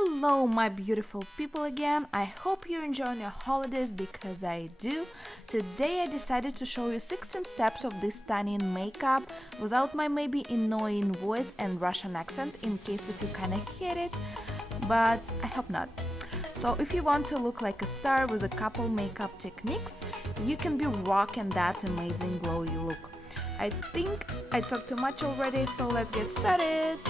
Hello my beautiful people again. I hope you're enjoying your holidays because I do. Today I decided to show you 16 steps of this stunning makeup without my maybe annoying voice and Russian accent in case if you kinda hate it, but I hope not. So if you want to look like a star with a couple makeup techniques, you can be rocking that amazing glowy look. I think I talked too much already, so let's get started.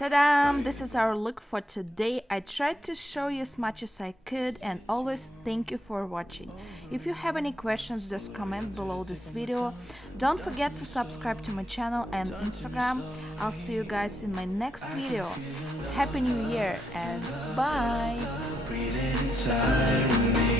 Ta-da! This is our look for today. I tried to show you as much as I could, and always thank you for watching. If you have any questions, just comment below this video. Don't forget to subscribe to my channel and Instagram. I'll see you guys in my next video. Happy New Year and bye! Breathe inside me.